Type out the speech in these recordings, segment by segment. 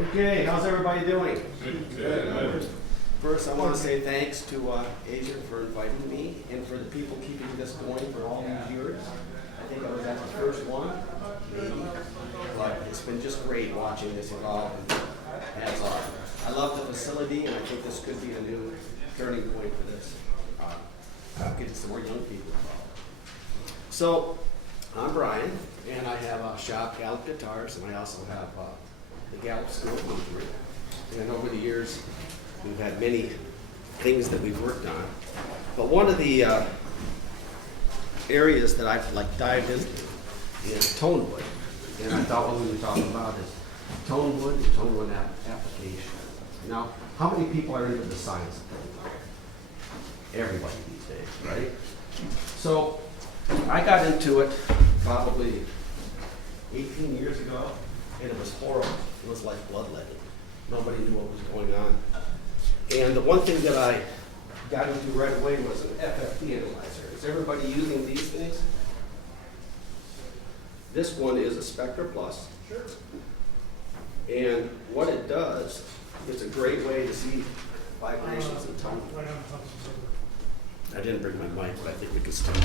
Okay, how's everybody doing? Good. First, I want to say thanks to ASIA for inviting me and for the people keeping this going for all these years. I think I was at the first one, maybe, but it's been just great watching this evolve. Hats off. I love the facility, and I think this could be a new turning point for this. Getting some more young people involved. So, I'm Brian, and I have a shop, Galloup Guitars, and I also have the Galloup School of Music. And over the years, we've had many things that we've worked on. But one of the areas that I've dived into is Tonewood. And I thought what we were talking about is Tonewood and Tonewood applications. Now, how many people are into the science of Tonewood? Everybody these days, right? So, I got into it probably 18 years ago, and it was horrible. It was like bloodletting. Nobody knew what was going on. And the one thing that I got into right away was an FFT analyzer. Is everybody using these things? This one is a Spectra Plus. Sure. And what it does, it's a great way to see vibrations and tone. I didn't bring my mic, but I think we can still do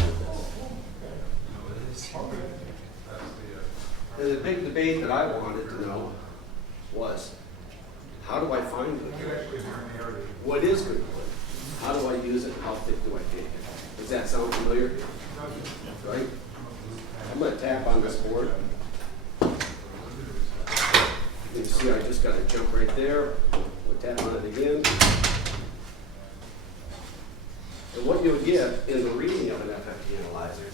this. And the big debate that I wanted to know was, how do I find good wood? What is good wood? How do I use it? How thick do I take it? Does that sound familiar? Right? I'm going to tap on this board. You can see I just got to jump right there. We'll tap on it again. And what you'll get in the reading of an FFT analyzer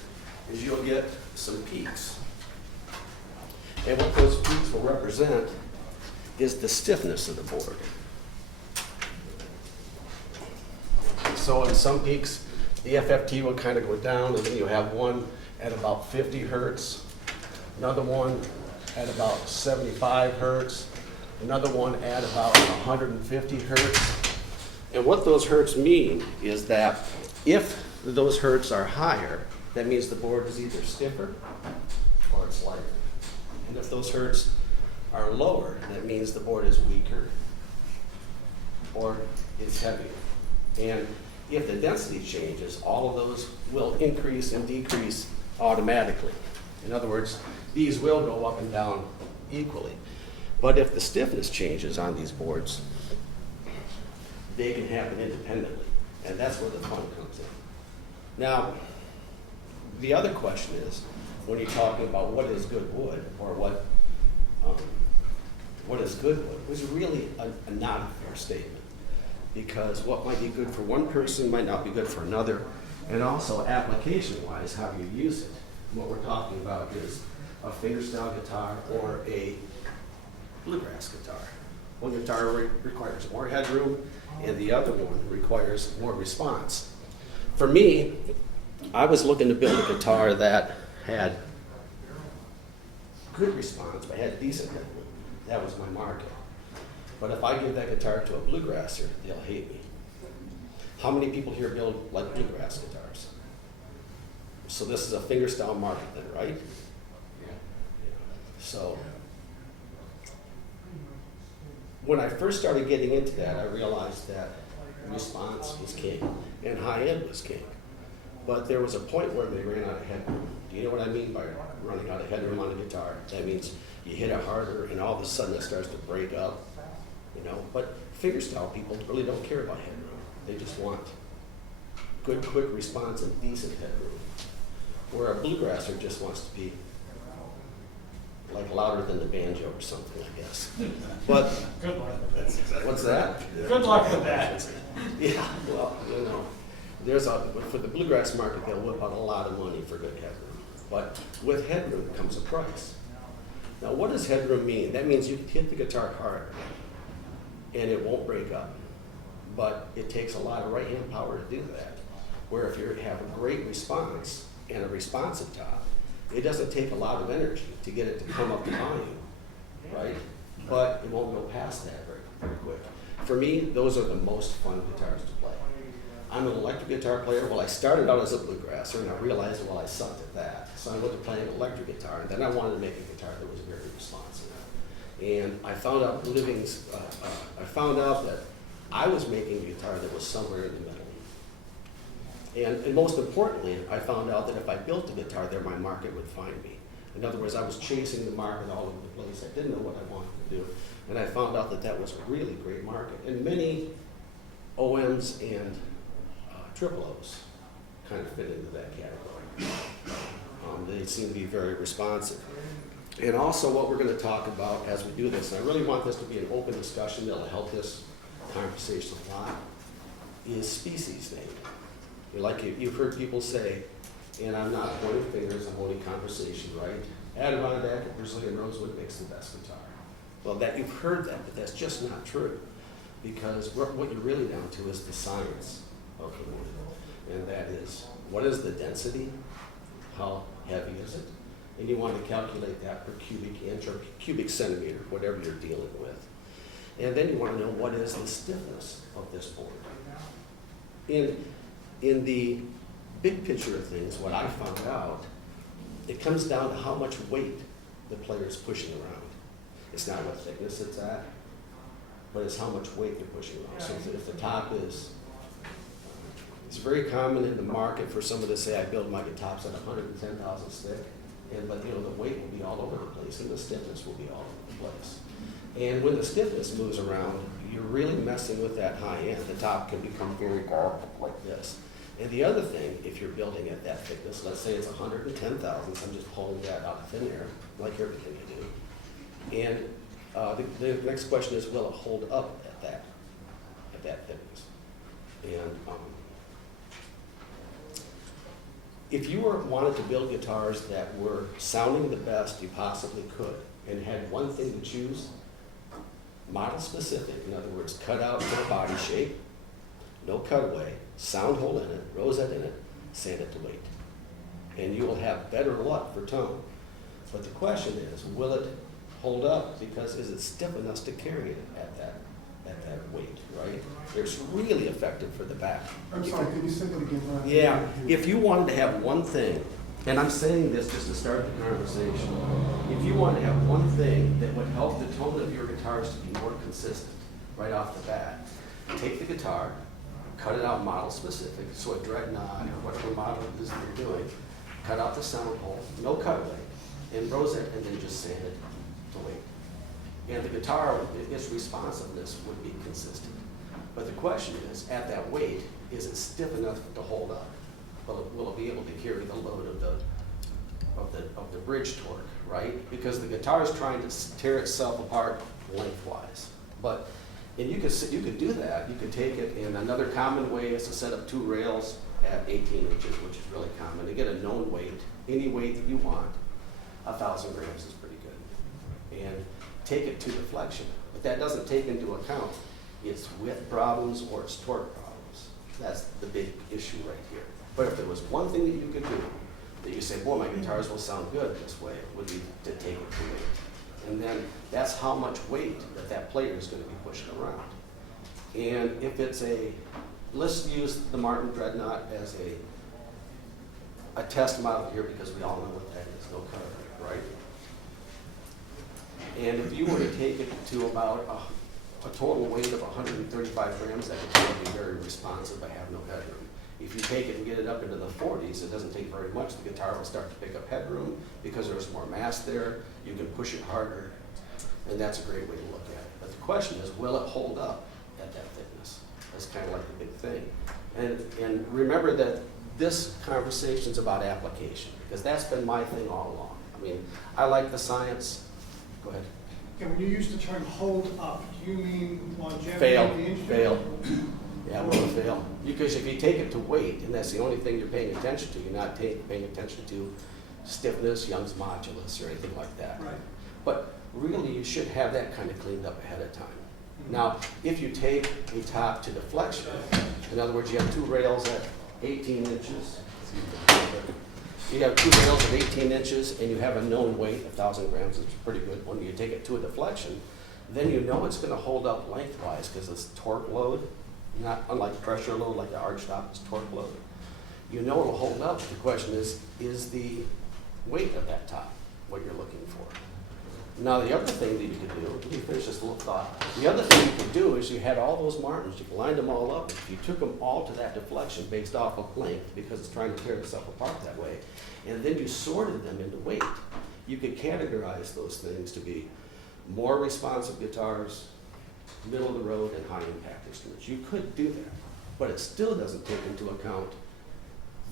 is you'll get some peaks. And what those peaks will represent is the stiffness of the board. So in some peaks, the FFT will kind of go down, and then you have one at about 50 hertz, another one at about 75 hertz, another one at about 150 hertz. And what those hertz mean is that if those hertz are higher, that means the board is either stiffer or it's lighter. And if those hertz are lower, that means the board is weaker or it's heavier. And if the density changes, all of those will increase and decrease automatically. In other words, these will go up and down equally. But if the stiffness changes on these boards, they can happen independently. And that's where the fun comes in. Now, the other question is, when you're talking about what is good wood, or what is good wood, was really a not fair statement. Because what might be good for one person might not be good for another. And also, application-wise, how you use it. What we're talking about is a fingerstyle guitar or a bluegrass guitar. One guitar requires more headroom, and the other one requires more response. For me, I was looking to build a guitar that had good response, but had decent headroom. That was my market. But if I give that guitar to a bluegrasser, they'll hate me. How many people here build like bluegrass guitars? So this is a fingerstyle market then, right? Yeah. So when I first started getting into that, I realized that response was king and high end was king. But there was a point where they ran out of headroom. Do you know what I mean by running out of headroom on a guitar? That means you hit it harder and all of a sudden it starts to break up, you know. But fingerstyle people really don't care about headroom. They just want good, quick response and decent headroom. Where a bluegrasser just wants to be like louder than the banjo or something, I guess. But Good luck. what's that? Good luck with that. Yeah, well, you know, for the bluegrass market, they'll whip out a lot of money for good headroom. But with headroom comes a price. Now, what does headroom mean? That means you can hit the guitar hard and it won't break up. But it takes a lot of right hand power to do that. Where if you have a great response and a responsive top, it doesn't take a lot of energy to get it to come up to volume, right? But it won't go past that very quick. For me, those are the most fun guitars to play. I'm an electric guitar player. Well, I started out as a bluegrasser, and I realized, well, I sucked at that. So I went to playing electric guitar, and then I wanted to make a guitar that was very responsive. And I found out I found out that I was making a guitar that was somewhere in the middle. And most importantly, I found out that if I built a guitar there, my market would find me. In other words, I was chasing the market all over the place. I didn't know what I wanted to do. And I found out that that was a really great market. And many OMs and triple O's kind of fit into that category. They seem to be very responsive. And also what we're going to talk about as we do this, and I really want this to be an open discussion that will help this conversation a lot, is species naming. Like you've heard people say, and I'm not pointing fingers, I'm holding conversation, right? Adirondack and Brazilian rosewood makes the best guitar. Well, that you've heard that, but that's just not true. Because what you're really down to is the science of the wood. And that is, what is the density? How heavy is it? And you want to calculate that per cubic inch or cubic centimeter, whatever you're dealing with. And then you want to know what is the stiffness of this board. In the big picture of things, what I found out, it comes down to how much weight the player is pushing around. It's not what thickness it's at, but it's how much weight they're pushing around. So if the top is, it's very common in the market for someone to say, I build my tops at 110 thousandths thick, but the weight will be all over the place and the stiffness will be all over the place. And when the stiffness moves around, you're really messing with that high end. The top can become very garbled like this. And the other thing, if you're building at that thickness, let's say it's 110 thousandths, I'm just pulling that out of thin air, like everything you do. And the next question is, will it hold up at that thickness? And if you wanted to build guitars that were sounding the best you possibly could, and had one thing to choose, model specific, in other words, cut out to the body shape, no cutaway, sound hole in it, rosette in it, sand it to weight. And you will have better luck for tone. But the question is, will it hold up? Because is it stiff enough to carry it at that weight, right? It's really effective for the back. I'm sorry, could you say that again? Yeah, if you wanted to have one thing, and I'm saying this just to start the conversation, if you wanted to have one thing that would help the tone of your guitars to be more consistent right off the bat, take the guitar, cut it out model specific, so a dreadnought or whatever model it is that you're doing, cut out the sound hole, no cutaway, and rosette, and then just sand it to weight. And the guitar, its responsiveness would be consistent. But the question is, at that weight, is it stiff enough to hold up? Will it be able to carry the load of the bridge torque, right? Because the guitar is trying to tear itself apart lengthwise. And you could do that. You could take it, and another common way is to set up two rails at 18 inches, which is really common. To get a known weight, any weight that you want, 1,000 grams is pretty good. And take it to deflection. But that doesn't take into account its width problems or its torque problems. That's the big issue right here. But if there was one thing that you could do, that you say, boy, my guitars will sound good this way, would be to take it to weight. And then that's how much weight that player is going to be pushing around. And if it's let's use the Martin Dreadnought as a test model here, because we all know what that is, no cutaway, right? And if you were to take it to about a total weight of 135 grams, that would be very responsive. I have no headroom. If you take it and get it up into the 40s, it doesn't take very much. The guitar will start to pick up headroom because there's more mass there. You can push it harder, and that's a great way to look at it. But the question is, will it hold up at that thickness? That's kind of like the big thing. And remember that this conversation is about application, because that's been my thing all along. I mean, I like the science. Go ahead. Okay, when you use the term hold up, do you mean longevity Fail. of the instrument? Fail. Yeah, will it fail? Because if you take it to weight, and that's the only thing you're paying attention to, you're not paying attention to stiffness, Young's modulus, or anything like that. Right. But really, you should have that kind of cleaned up ahead of time. Now, if you take a top to deflection, in other words, you have two rails at 18 inches. You have two rails at 18 inches, and you have a known weight, 1,000 grams, which is pretty good. When you take it to a deflection, then you know it's going to hold up lengthwise because it's torque load, not unlike pressure load, like the arch top is torque load. You know it'll hold up. The question is the weight of that top what you're looking for? Now, the other thing that you could do, let me finish this little thought. The other thing you could do is you had all those martins, you lined them all up. If you took them all to that deflection based off of length, because it's trying to tear itself apart that way, and then you sorted them into weight, you could categorize those things to be more responsive guitars, middle of the road, and high impact instruments. You could do that, but it still doesn't take into account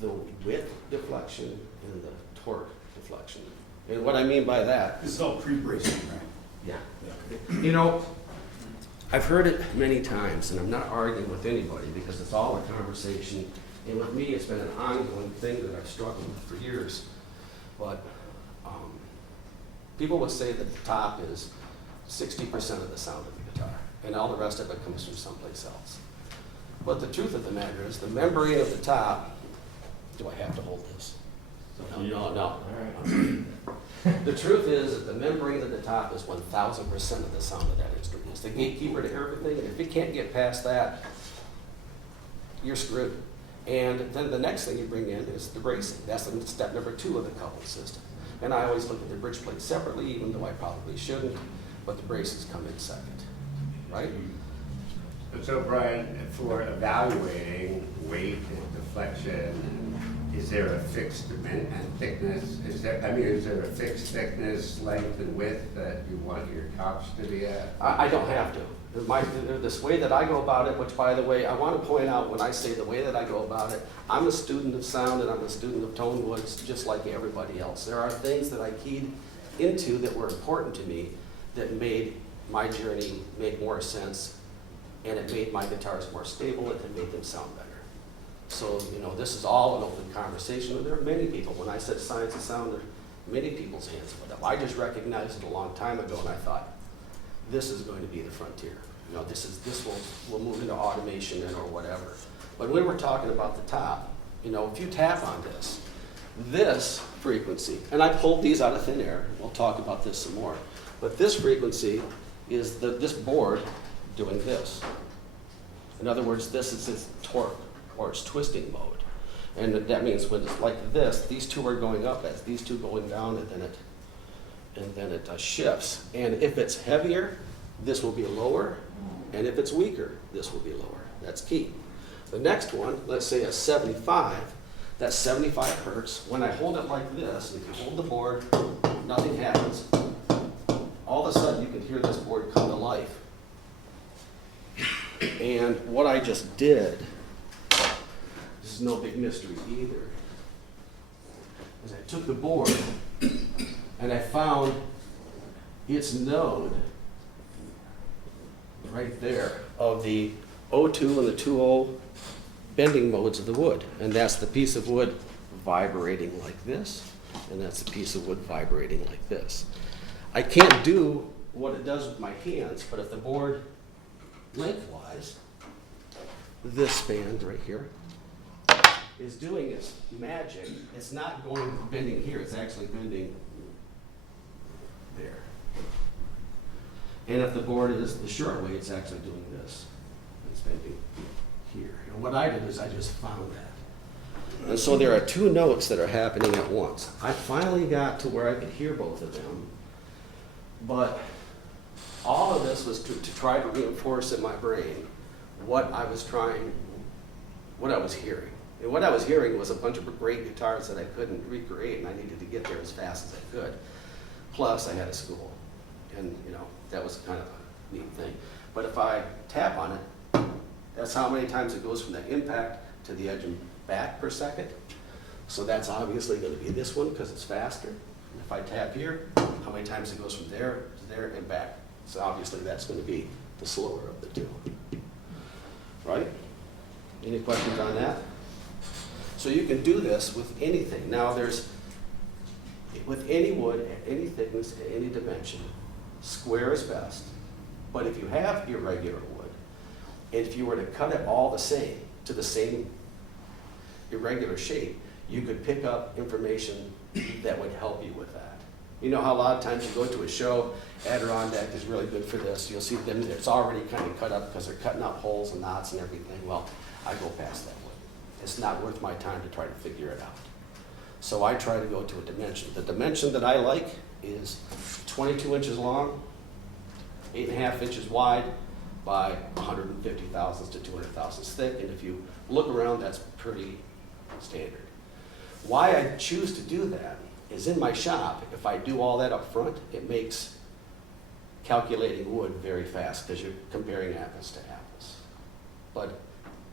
the width deflection and the torque deflection. And what I mean by that, This is all pre-bracing, right? yeah. You know, I've heard it many times, and I'm not arguing with anybody because it's all a conversation. And with me, it's been an ongoing thing that I've struggled with for years. But people would say that the top is 60% of the sound of the guitar, and all the rest of it comes from someplace else. But the truth of the matter is, the membrane of the top, do I have to hold this? No. The truth is that the membrane of the top is 1,000% of the sound of that instrument. It's the gatekeeper to everything, and if you can't get past that, you're screwed. And then the next thing you bring in is the bracing. That's step number 2 of the coupled system. And I always look at the bridge plate separately, even though I probably shouldn't, but the braces come in second, right? So Brian, for evaluating weight and deflection, is there a fixed dimension and thickness? Is there a fixed thickness, length, and width that you want your tops to be at? I don't have to. This way that I go about it, which by the way, I want to point out when I say the way that I go about it, I'm a student of sound and I'm a student of Tonewoods just like everybody else. There are things that I keyed into that were important to me that made my journey make more sense, and it made my guitars more stable and it made them sound better. So, you know, this is all an open conversation. There are many people, when I said science of sound, there are many people's hands went up. I just recognized it a long time ago and I thought, this is going to be the frontier. You know, this will move into automation and or whatever. But when we're talking about the top, you know, if you tap on this frequency, and I pulled these out of thin air, we'll talk about this some more, but this frequency is this board doing this. In other words, this is its torque or its twisting mode. And that means when it's like this, these two are going up, as these two going down, and then it shifts. And if it's heavier, this will be lower, and if it's weaker, this will be lower. That's key. The next one, let's say a 75, that's 75 hertz. When I hold it like this, and if you hold the board, nothing happens. All of a sudden, you can hear this board come to life. And what I just did, this is no big mystery either, is I took the board and I found its node right there of the O2 and the 2O bending modes of the wood. And that's the piece of wood vibrating like this, and that's the piece of wood vibrating like this. I can't do what it does with my hands, but if the board lengthwise, this span right here, is doing its magic. It's not going bending here, it's actually bending there. And if the board is the short way, it's actually doing this. It's bending here. And what I did is I just found that. And so there are 2 notes that are happening at once. I finally got to where I could hear both of them, but all of this was to try to reinforce in my brain what I was hearing. And what I was hearing was a bunch of great guitars that I couldn't recreate, and I needed to get there as fast as I could. Plus, I had a school, and you know that was kind of a neat thing. But if I tap on it, that's how many times it goes from that impact to the edge and back per second. So that's obviously going to be this one because it's faster. And if I tap here, how many times it goes from there to there and back. So obviously that's going to be the slower of the 2. Right? Any questions on that? So you can do this with anything. Now with any wood, at any thickness, at any dimension, square is best. But if you have irregular wood, and if you were to cut it all the same, to the same irregular shape, you could pick up information that would help you with that. You know how a lot of times you go to a show, Adirondack is really good for this. You'll see them, it's already kind of cut up because they're cutting out holes and knots and everything. Well, I go past that wood. It's not worth my time to try to figure it out. So I try to go to a dimension. The dimension that I like is 22 inches long, 8.5 inches wide by 150 thousandths to 200 thousandths thick, and if you look around, that's pretty standard. Why I choose to do that is in my shop, if I do all that up front, it makes calculating wood very fast because you're comparing apples to apples. But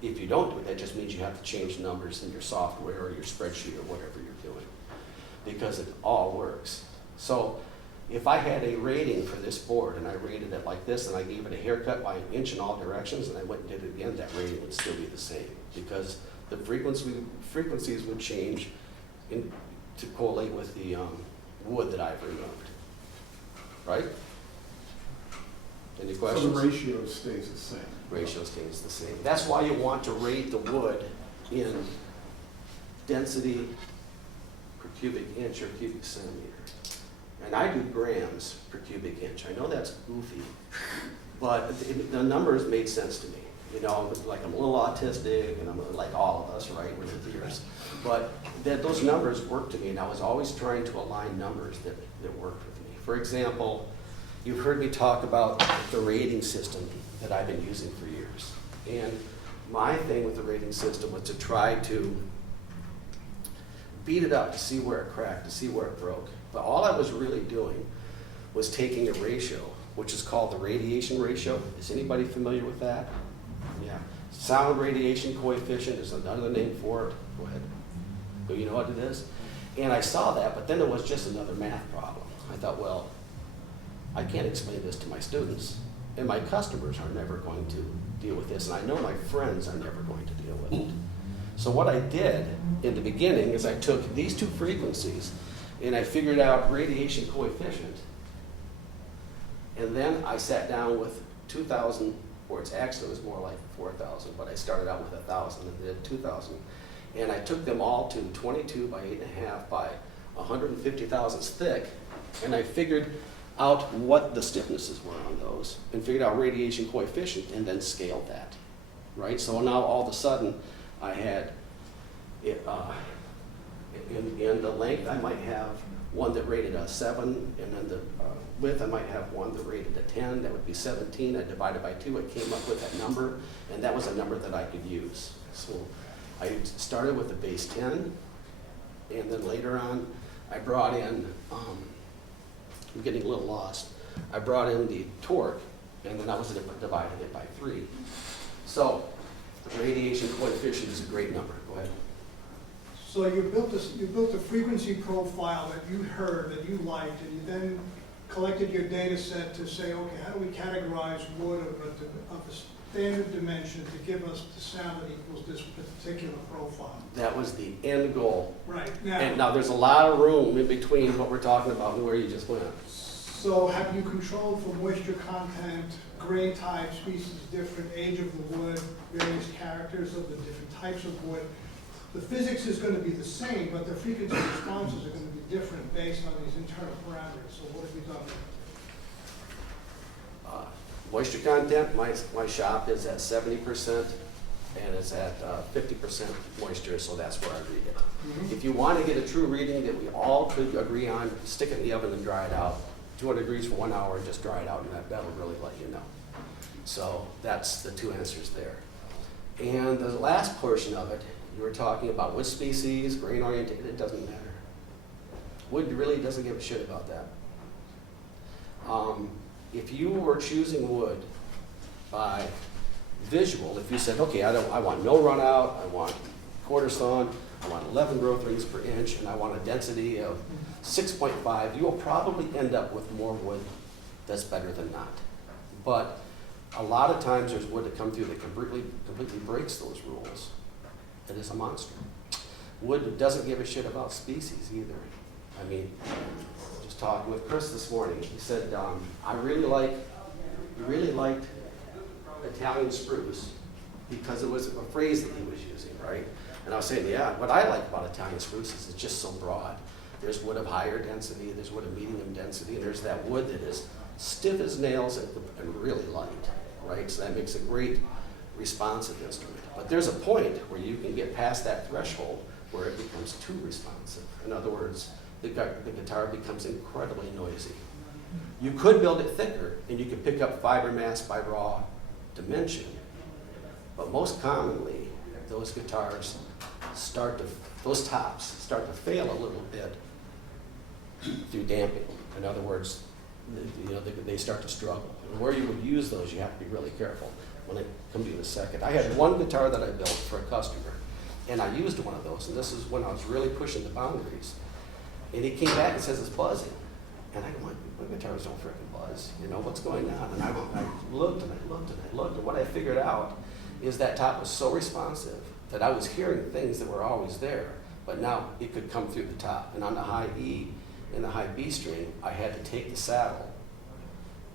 if you don't do it, that just means you have to change numbers in your software or your spreadsheet or whatever you're doing, because it all works. So if I had a rating for this board and I rated it like this and I gave it a haircut by an inch in all directions and I went and did it again, that rating would still be the same, because the frequencies would change to correlate with the wood that I've removed. Right? Any So questions? the ratio stays the same. Ratio stays the same. That's why you want to rate the wood in density per cubic inch or cubic centimeter. And I do grams per cubic inch. I know that's goofy, but the numbers made sense to me. You know, like I'm a little autistic, and I'm like all of us, right, with the years. But those numbers work to me, and I was always trying to align numbers that worked with me. For example, you've heard me talk about the rating system that I've been using for years. And my thing with the rating system was to try to beat it up to see where it cracked, to see where it broke. But all I was really doing was taking a ratio, which is called the radiation ratio. Is anybody familiar with that? Yeah. Sound radiation coefficient is another name for it. Go ahead. Do you know what it is? And I saw that, but then it was just another math problem. I thought, well, I can't explain this to my students, and my customers are never going to deal with this, and I know my friends are never going to deal with it. So what I did in the beginning is I took these two frequencies and I figured out radiation coefficient, and then I sat down with 2,000, or it's actually it was more like 4,000, but I started out with 1,000 and did 2,000, and I took them all to 22 by 8.5 by 150 thousandths thick, and I figured out what the stiffnesses were on those and figured out radiation coefficient and then scaled that, right? So now all of a sudden I had it, in the length I might have one that rated a 7, and then the width I might have one that rated a 10, that would be 17. I divided by 2, it came up with that number, and that was a number that I could use. So I started with the base 10, and then later on I brought in, I'm getting a little lost, I brought in the torque, and then I was dividing it by 3. So the radiation coefficient is a great number. Go ahead. So you built a frequency profile that you heard, that you liked, and you then collected your data set to say, okay, how do we categorize wood of a standard dimension to give us the sound that equals this particular profile? That was the end goal. Right. And now there's a lot of room in between what we're talking about and where you just went. So have you controlled for moisture content, grain type, species different, age of the wood, various characters of the different types of wood? The physics is going to be the same, but the frequency responses are going to be different based on these internal parameters. So what have you done? Moisture content, my shop is at 70%, and it's at 50% moisture, so that's where I read it. Mm-hmm. If you want to get a true reading that we all could agree on, stick it in the oven and dry it out. 200 degrees for 1 hour, just dry it out, and that'll really let you know. So that's the two answers there. And the last portion of it, you were talking about wood species, grain orientation, it doesn't matter. Wood really doesn't give a shit about that. If you were choosing wood by visual, if you said, okay, I want no run out, I want quarter sawn, I want 11 growth rings per inch, and I want a density of 6.5, you will probably end up with more wood that's better than not. But a lot of times there's wood that come through that completely breaks those rules. It is a monster. Wood doesn't give a shit about species either. I mean, just talking with Chris this morning, he said, I really liked Italian spruce because it was a phrase that he was using, right? And I was saying, yeah, what I like about Italian spruce is it's just so broad. There's wood of higher density, there's wood of medium density, and there's that wood that is stiff as nails and really light, right? So that makes a great responsive instrument. But there's a point where you can get past that threshold where it becomes too responsive. In other words, the guitar becomes incredibly noisy. You could build it thicker, and you could pick up fiber mass by raw dimension, but most commonly, those guitars those tops start to fail a little bit through damping. In other words, they start to struggle. And where you would use those, you have to be really careful. When I come to you in a second, I had one guitar that I built for a customer, and I used one of those, and this is when I was really pushing the boundaries. And he came back and says it's buzzing. And I go, my guitars don't freaking buzz. What's going on? And I looked and I looked and I looked, and what I figured out is that top was so responsive that I was hearing things that were always there, but now it could come through the top. And on the high E and the high B string, I had to take the saddle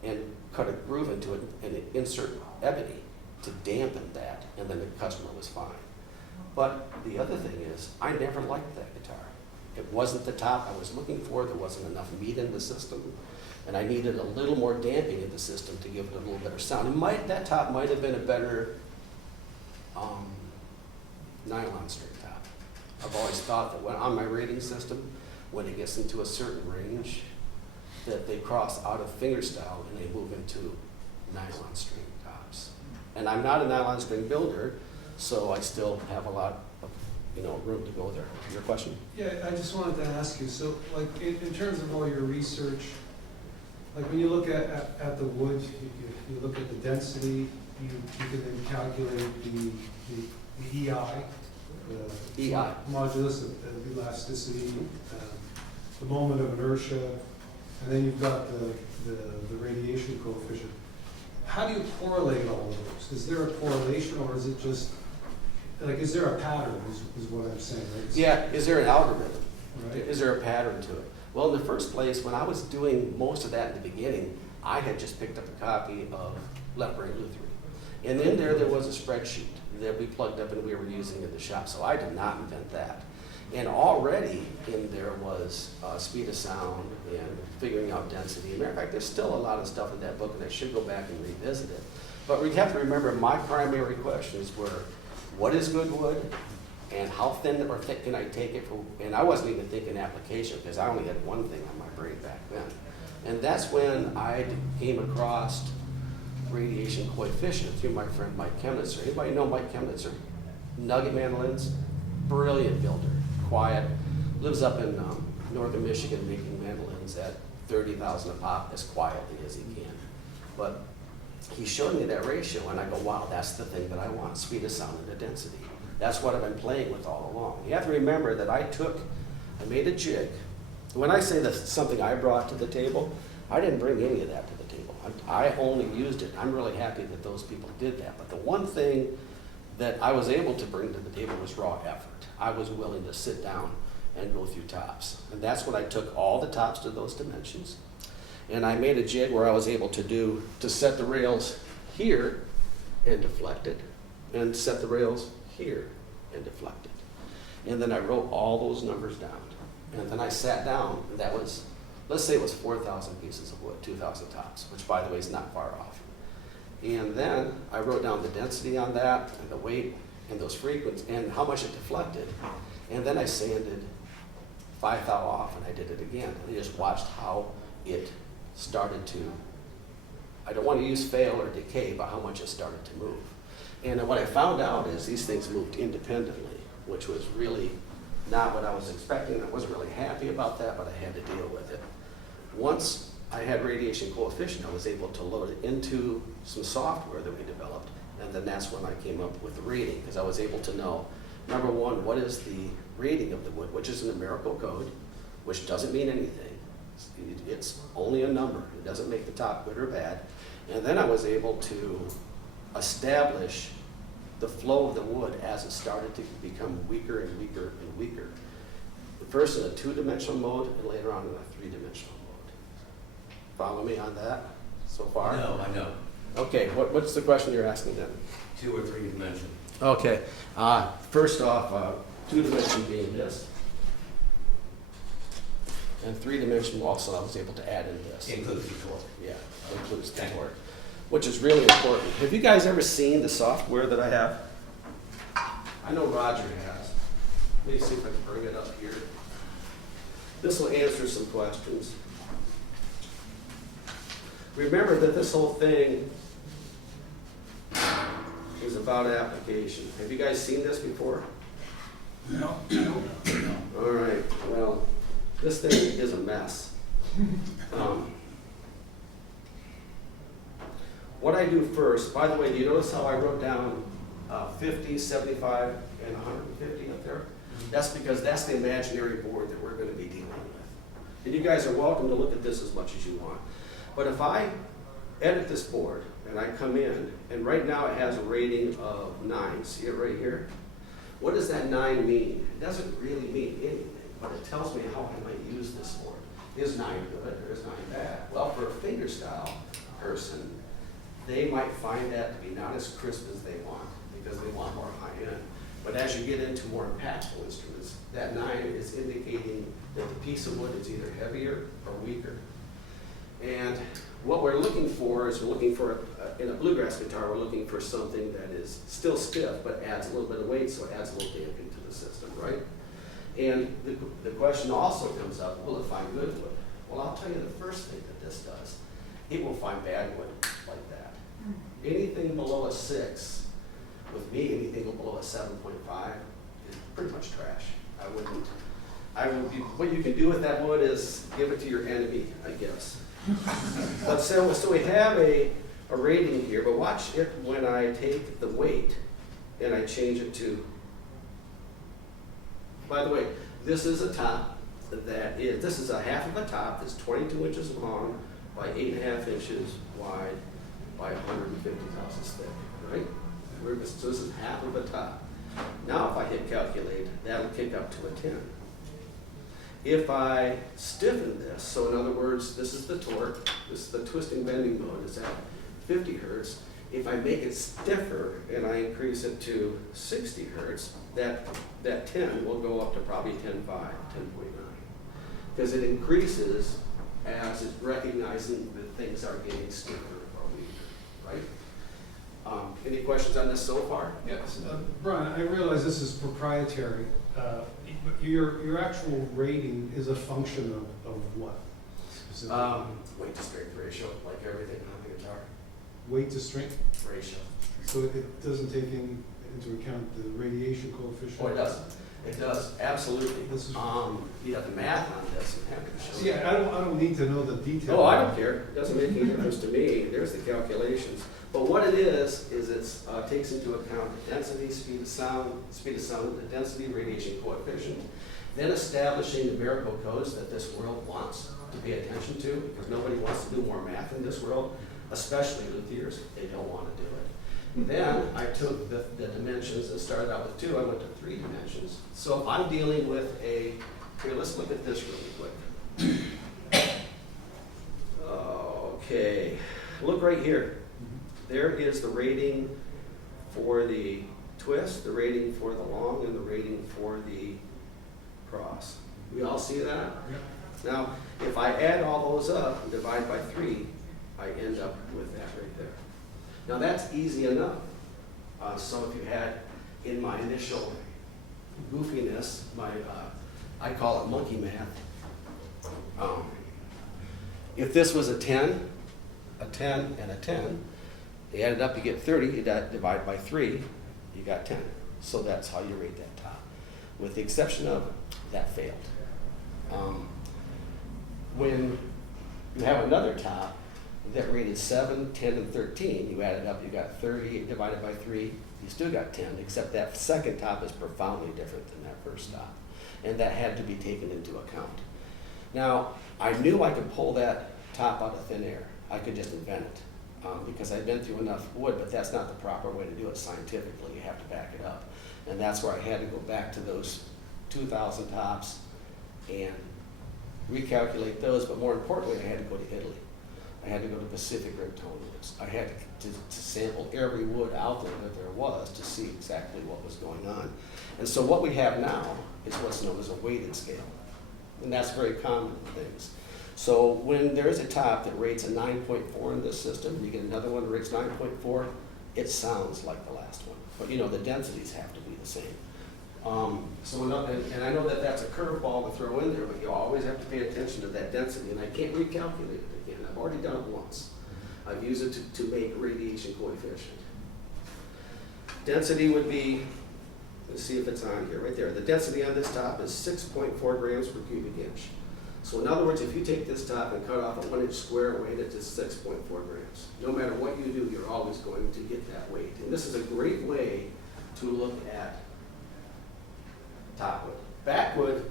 and cut a groove into it and insert ebony to dampen that, and then the customer was fine. But the other thing is, I never liked that guitar. It wasn't the top I was looking for. There wasn't enough meat in the system, and I needed a little more damping in the system to give it a little better sound. That top might have been a better nylon string top. I've always thought that on my rating system, when it gets into a certain range, that they cross out of fingerstyle and they move into nylon string tops. And I'm not a nylon string builder, so I still have a lot of room to go there. Your question? Yeah, I just wanted to ask you, so like in terms of all your research, like when you look at the wood, you look at the density, you can then calculate the EI, the EI. modulus of elasticity, the moment of inertia, and then you've got the radiation coefficient. How do you correlate all of those? Is there a correlation, or is it just, like, is there a pattern, is what I'm saying, right? Yeah, is there an algorithm? Right. Is there a pattern to it? Well, in the first place, when I was doing most of that in the beginning, I had just picked up a copy of Leffer and Lutheran. And in there was a spreadsheet that we plugged up and we were using in the shop, so I did not invent that. And already in there was speed of sound and figuring out density. As a matter of fact, there's still a lot of stuff in that book, and I should go back and revisit it. But we have to remember, my primary questions were, what is good wood, and how thin or thick can I take it for? And I wasn't even thinking application, because I only had one thing on my brain back then. And that's when I came across radiation coefficient through my friend Mike Chemnitzer. Anybody know Mike Chemnitzer? Nugget mandolins, brilliant builder, quiet, lives up in northern Michigan making mandolins at 30,000 a pop as quietly as he can. But he showed me that ratio, and I go, wow, that's the thing that I want, speed of sound and the density. That's what I've been playing with all along. You have to remember that I made a jig. When I say that's something I brought to the table, I didn't bring any of that to the table. I only used it. I'm really happy that those people did that. But the one thing that I was able to bring to the table was raw effort. I was willing to sit down and go through tops. And that's when I took all the tops to those dimensions. And I made a jig where I was able to set the rails here and deflect it, and set the rails here and deflect it. And then I wrote all those numbers down. And then I sat down, and that was, let's say it was 4,000 pieces of wood, 2,000 tops, which by the way is not far off. And then I wrote down the density on that, and the weight, and those frequencies, and how much it deflected. And then I sanded 5 thou off, and I did it again. And I just watched how it started to, I don't want to use fail or decay, but how much it started to move. And what I found out is these things moved independently, which was really not what I was expecting. I wasn't really happy about that, but I had to deal with it. Once I had radiation coefficient, I was able to load it into some software that we developed, and then that's when I came up with the rating, because I was able to know, number one, what is the rating of the wood, which is a numerical code, which doesn't mean anything. It's only a number. It doesn't make the top good or bad. And then I was able to establish the flow of the wood as it started to become weaker and weaker and weaker. First in a 2-dimensional mode, and later on in a 3-dimensional mode. Follow me on that so far? No, I know. Okay, what's the question you're asking then? 2 or 3 dimension. Okay, first off, 2-dimension being this. And 3-dimensional also, I was able to add in this. Includes the torque. Yeah, includes the torque, which is really important. Have you guys ever seen the software that I have? I know Roger has. Let me see if I can bring it up here. This will answer some questions. Remember that this whole thing is about application. Have you guys seen this before? No. All right, well, this thing is a mess. What I do first, by the way, do you notice how I wrote down 50, 75, and 150 up there? That's because that's the imaginary board that we're going to be dealing with. And you guys are welcome to look at this as much as you want. But if I edit this board and I come in, and right now it has a rating of 9, see it right here? What does that 9 mean? It doesn't really mean anything, but it tells me how I might use this board. Is 9 good or is 9 bad? Well, for a fingerstyle person, they might find that to be not as crisp as they want because they want more high end. But as you get into more impactful instruments, that 9 is indicating that the piece of wood is either heavier or weaker. And what we're looking for is in a bluegrass guitar, we're looking for something that is still stiff but adds a little bit of weight, so it adds a little damping to the system, right? And the question also comes up, will it find good wood? Well, I'll tell you the first thing that this does. It will find bad wood like that. Anything below a 6, with me, anything below a 7.5 is pretty much trash. What you can do with that wood is give it to your enemy, I guess. But so we have a rating here, but watch it when I take the weight and I change it to, by the way, this is a top this is a half of a top that's 22 inches long by 8.5 inches wide by 150 thousandths thick, right? So this is half of a top. Now if I hit calculate, that'll kick up to a 10. If I stiffen this, so in other words, this is the torque, this is the twisting bending mode, is at 50 hertz. If I make it stiffer and I increase it to 60 hertz, that 10 will go up to probably 10.5, 10.9. Because it increases as it's recognizing that things are getting stiffer or weaker, right? Any questions on this so far? Yes. Brian, I realize this is proprietary. But your actual rating is a function of what specifically? Weight to strength ratio, like everything on the guitar. Weight to strength? Ratio. So it doesn't take into account the radiation coefficient? Oh, it does. It does, absolutely. This is- You have the math on this. I'm happy to show you. Yeah, I don't need to know the detail. Oh, I don't care. It doesn't make any difference to me. There's the calculations. But what it is it takes into account the density, speed of sound, the density, radiation coefficient, then establishing numerical codes that this world wants to pay attention to, because nobody wants to do more math in this world, especially luthiers. They don't want to do it. Then I took the dimensions and started out with 2. I went to 3 dimensions. So if I'm dealing with here, let's look at this really quick. Okay, look right here. There is the rating for the twist, the rating for the long, and the rating for the cross. We all see that? Yeah. Now, if I add all those up and divide by 3, I end up with that right there. Now that's easy enough. So if you had, in my initial goofiness, I call it monkey math. If this was a 10, and a 10, you add it up, you get 30, you divide by 3, you got 10. So that's how you rate that top. With the exception of that failed. When you have another top that rated 7, 10, and 13, you add it up, you got 30 divided by 3, you still got 10, except that second top is profoundly different than that first top. And that had to be taken into account. Now, I knew I could pull that top out of thin air. I could just invent it. Because I've been through enough wood, but that's not the proper way to do it scientifically. You have to back it up. And that's where I had to go back to those 2,000 tops and recalculate those, but more importantly, I had to go to Italy. I had to go to Pacific Rim Tonewoods. I had to sample every wood out there that there was to see exactly what was going on. And so what we have now is what's known as a weighted scale. And that's very common in things. So when there is a top that rates a 9.4 in this system, and you get another one that rates 9.4, it sounds like the last one. But you know, the densities have to be the same. And I know that that's a curveball to throw in there, but you always have to pay attention to that density, and I can't recalculate it again. I've already done it once. I've used it to make radiation coefficient. Density would be, let's see if it's on here, right there. The density on this top is 6.4 grams per cubic inch. So in other words, if you take this top and cut off a 1 inch square, weight it to 6.4 grams. No matter what you do, you're always going to get that weight. And this is a great way to look at top wood. Backwood,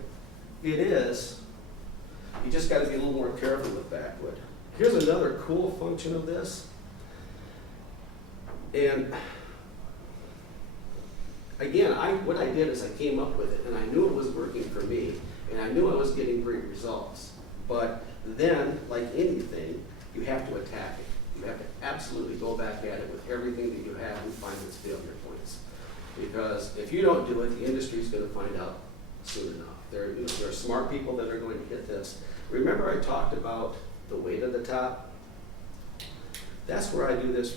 it is, you just gotta be a little more careful with backwood. Here's another cool function of this. And again, what I did is I came up with it, and I knew it was working for me, and I knew I was getting great results. But then, like anything, you have to attack it. You have to absolutely go back at it with everything that you have and find its failure points. Because if you don't do it, the industry's going to find out soon enough. There are smart people that are going to hit this. Remember I talked about the weight of the top? That's where I do this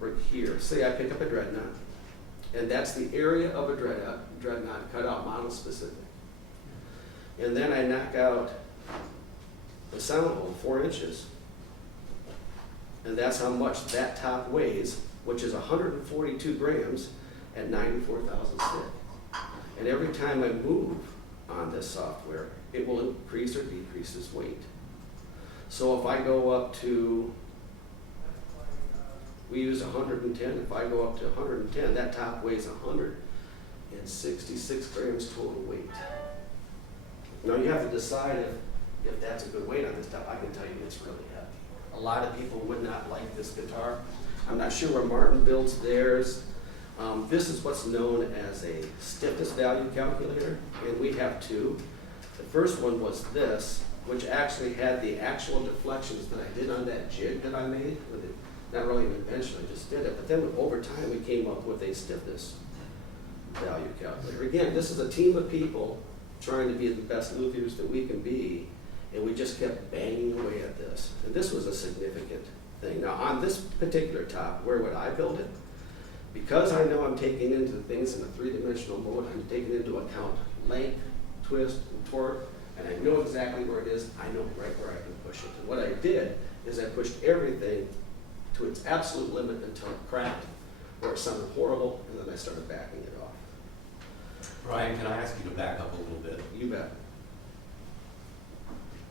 right here. Say I pick up a dreadnought, and that's the area of a dreadnought cut out model specific. And then I knock out the sound hole 4 inches. And that's how much that top weighs, which is 142 grams at 94,000 stick. And every time I move on this software, it will increase or decrease its weight. So if I go up to, we use 110, if I go up to 110, that top weighs 166 grams total weight. Now you have to decide if that's a good weight on this top. I can tell you it's really heavy. A lot of people would not like this guitar. I'm not sure where Martin builds theirs. This is what's known as a stiffness value calculator, and we have two. The first one was this, which actually had the actual deflections that I did on that jig that I made with it. Not really an invention, I just did it. But then over time, we came up with a stiffness value calculator. Again, this is a team of people trying to be the best luthiers that we can be, and we just kept banging away at this. And this was a significant thing. Now, on this particular top, where would I build it? Because I know I'm taking into things in a three-dimensional mode, I'm taking into account length, twist, and torque, and I know exactly where it is. I know right where I can push it. And what I did is I pushed everything to its absolute limit until it cracked, or it sounded horrible, and then I started backing it off. Brian, can I ask you to back up a little bit? You bet.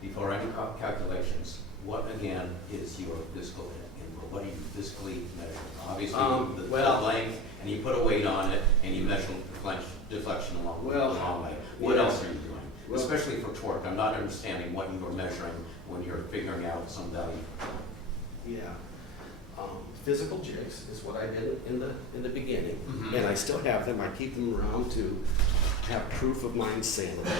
Before I do calculations, what again is your fiscal input? What do you fiscally measure? Obviously, the length, and you put a weight on it, and you measure deflection along the way. What else are you doing? Especially for torque. I'm not understanding what you are measuring when you're figuring out some value. Yeah. Physical jigs is what I did in the beginning, and I still have them. I keep them around to have proof of my insanity.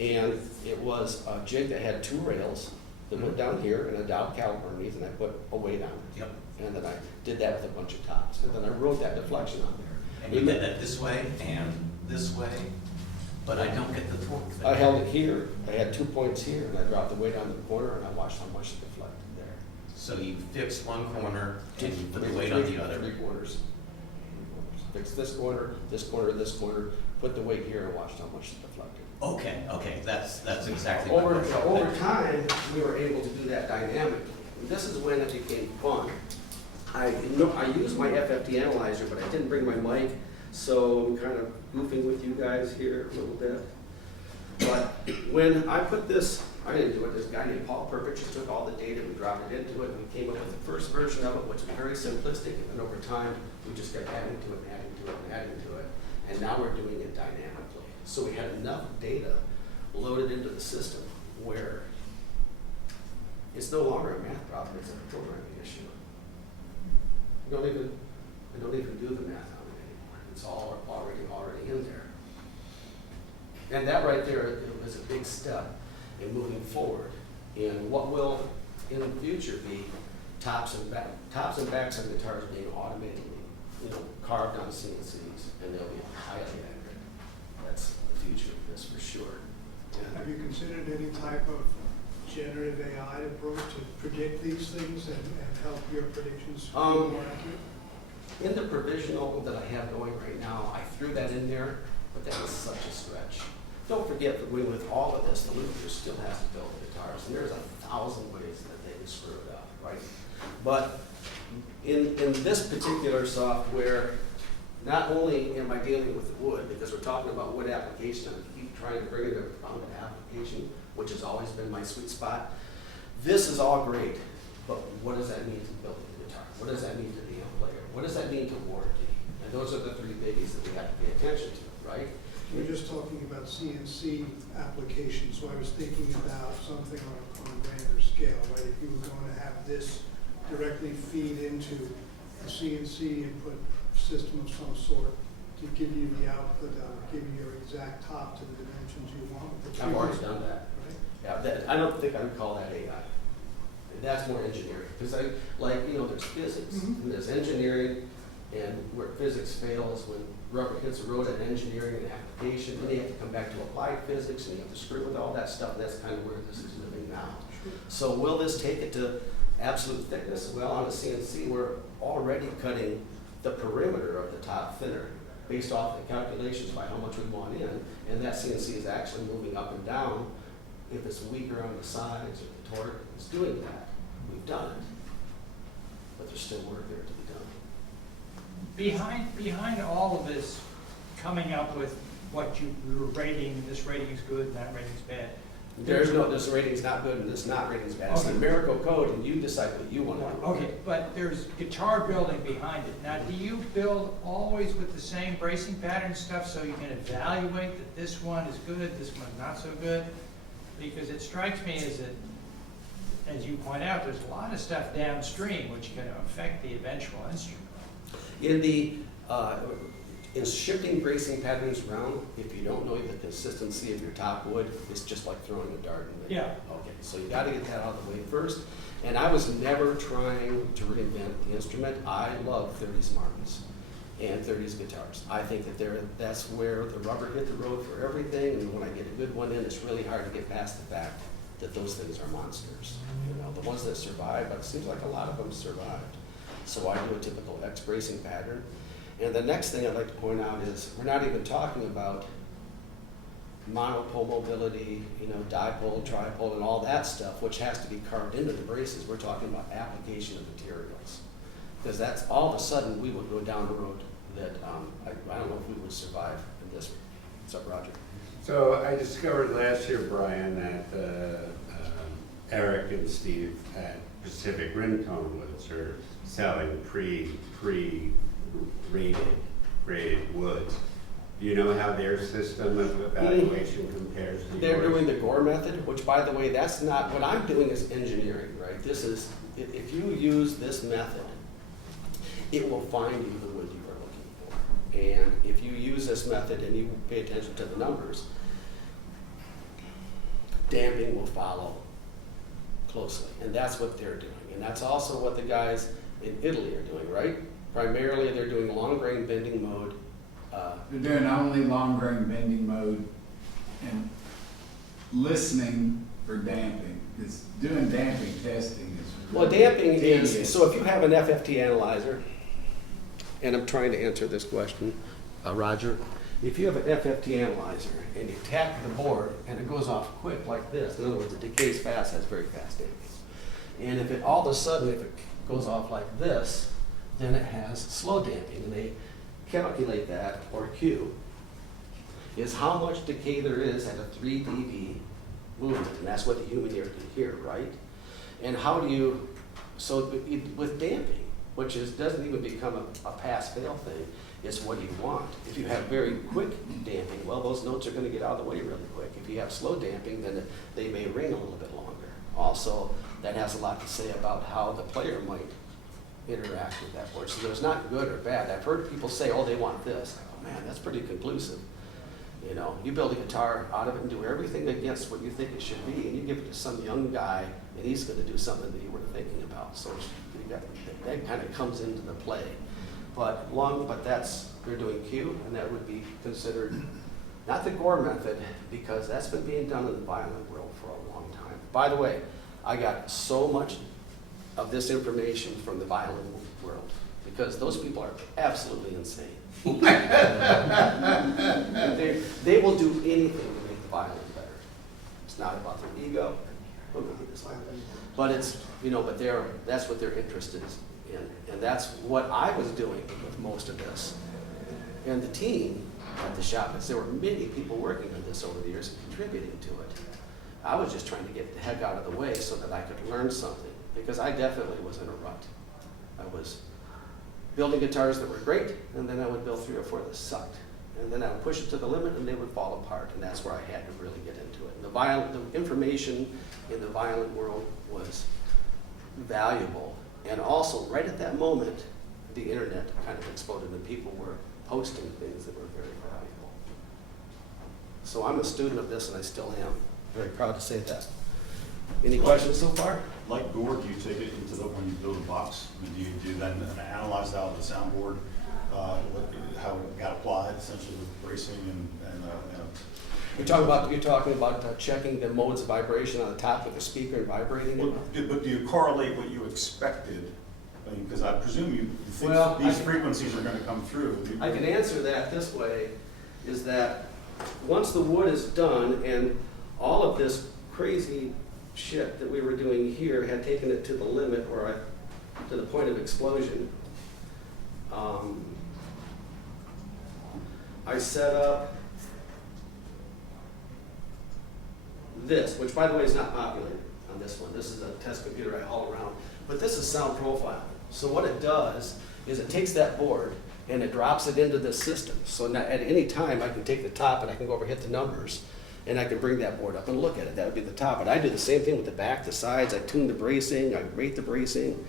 And it was a jig that had 2 rails that went down here and a dowel caliper underneath, and I put a weight on it. Yep. And then I did that with a bunch of tops, and then I wrote that deflection on there. And you did that this way and this way, but I don't get the torque. I held it here. I had 2 points here, and I dropped the weight on the corner, and I watched how much it deflected there. So you fixed one corner and you put the weight on the other. 3 quarters. Fix this corner, this corner, this corner. Put the weight here, and watched how much it deflected. Okay, that's exactly my Over question. time, we were able to do that dynamically. And this is when it became fun. I used my FFT analyzer, but I didn't bring my mic, so I'm kind of goofing with you guys here a little bit. But when I put this, I didn't do it, this guy named Paul Perkich just took all the data, we dropped it into it, and we came up with the first version of it, which was very simplistic, and then over time, we just kept adding to it, and adding to it, and adding to it, and now we're doing it dynamically. So we had enough data loaded into the system where it's no longer a math problem, it's a programming issue. I don't even do the math on it anymore. It's all already in there. And that right there is a big step in moving forward in what will in the future be tops and backs on guitars being automated, carved on CNCs, and they'll be highly accurate. That's the future of this for sure. Have you considered any type of generative AI approach to predict these things and help your predictions be more accurate? In the provisional that I have going right now, I threw that in there, but that is such a stretch. Don't forget that with all of this, the luthier still has to build the guitars, and there's 1,000 ways that they can screw it up, right? But in this particular software, not only am I dealing with the wood, because we're talking about wood application, I keep trying to bring it around to application, which has always been my sweet spot. This is all great, but what does that mean to building the guitar? What does that mean to the amp player? What does that mean to warranty? And those are the three biggies that we have to pay attention to, right? We're just talking about CNC applications, so I was thinking about something on a grander scale, right? If you were going to have this directly feed into a CNC input system of some sort to give you the output, give you your exact top to the dimensions you want. I've already done that. Right? Yeah, I don't think I would call that AI. That's more engineering, because there's physics, and there's engineering, and where physics fails when rubber hits the road at engineering and application, then you have to come back to applied physics, and you have to screw with all that stuff, and that's kind of where this is living now. So will this take it to absolute thickness? Well, on a CNC, we're already cutting the perimeter of the top thinner based off the calculations by how much we want in, and that CNC is actually moving up and down. If it's weaker on the sides or the torque, it's doing that. We've done it, but there's still work there to be done. Behind all of this, coming up with what you were rating, this rating's good and that rating's bad. There's no, this rating's not good and this not rating's bad. It's the Okay. numerical code, and you decide what you want to do. Okay, but there's guitar building behind it. Now, do you build always with the same bracing pattern stuff so you can evaluate that this one is good, this one's not so good? Because it strikes me as you point out, there's a lot of stuff downstream which can affect the eventual instrument. In shifting bracing patterns around, if you don't know the consistency of your top wood, it's just like throwing a dart in the Yeah. Okay, so you got to get that out of the way first. And I was never trying to reinvent the instrument. I love 30s Martins and 30s guitars. I think that that's where the rubber hit the road for everything. And when I get a good one in, it's really hard to get past the fact that those things are monsters. You know, the ones that survive, but it seems like a lot of them survived. So I do a typical X bracing pattern. And the next thing I'd like to point out is we're not even talking about monopole mobility, dipole, tripole, and all that stuff, which has to be carved into the braces. We're talking about application of materials. Because that's all of a sudden we would go down the road that I don't know if we would survive in this. What's up, Roger? So I discovered last year, Brian, that Eric and Steve at Pacific Rim Tonewoods are selling graded woods. Do you know how their system of evaluation compares to They're yours? doing the Gore method, which, by the way, that's not, what I'm doing is engineering, right? This is, if you use this method, it will find you the wood you are looking for. And if you use this method and you pay attention to the numbers, damping will follow closely. And that's what they're doing. And that's also what the guys in Italy are doing, right? Primarily, they're doing long grain bending mode. They're doing only long grain bending mode and listening for damping. Because doing damping testing is Well, damping tedious. is, so if you have an FFT analyzer, and I'm trying to answer this question, Roger, if you have an FFT analyzer and you tap the board and it goes off quick like this, in other words, it decays fast, has very fast damping. And if it all of a sudden, if it goes off like this, then it has slow damping, and they calculate that, or Q, is how much decay there is at a 3 dB movement, and that's what the human ear can hear, right? And how do you, so with damping, which doesn't even become a pass-fail thing, it's what you want. If you have very quick damping, well, those notes are gonna get out of the way really quick. If you have slow damping, then they may ring a little bit longer. Also, that has a lot to say about how the player might interact with that board. So there's not good or bad. I've heard people say, oh, they want this. Oh man, that's pretty conclusive. You build a guitar out of it and do everything against what you think it should be, and you give it to some young guy, and he's gonna do something that you weren't thinking about. So that kind of comes into the play. But they're doing Q, and that would be considered, not the Gore method, because that's been being done in the violin world for a long time. By the way, I got so much of this information from the violin world, because those people are absolutely insane. They will do anything to make the violin better. It's not about their ego. Oh, no, it's fine. But it's, but that's what they're interested in. And that's what I was doing with most of this. And the team at the shop, because there were many people working on this over the years and contributing to it. I was just trying to get the heck out of the way so that I could learn something, because I definitely was in a rut. I was building guitars that were great, and then I would build 3 or 4 that sucked. And then I would push it to the limit and they would fall apart, and that's where I had to really get into it. And the information in the violin world was valuable. And also, right at that moment, the internet kind of exploded and people were posting things that were very valuable. So I'm a student of this, and I still am. Very proud to say that. Any questions so far? Like Gore, do you take it into when you build a box? I mean, do you then analyze that on the soundboard, how it got applied essentially with bracing and You're talking about checking the modes of vibration on the top of the speaker and vibrating it? But do you correlate what you expected? I mean, because I presume you think these frequencies are going to come through. I can answer that this way, is that once the wood is done and all of this crazy shit that we were doing here had taken it to the limit, or to the point of explosion, I set up this, which by the way is not popular on this one. This is a test computer I haul around, but this is sound profile. So what it does is it takes that board and it drops it into this system. So now at any time I can take the top and I can go over hit the numbers, and I can bring that board up and look at it. That would be the top. But I do the same thing with the back, the sides. I tune the bracing, I rate the bracing.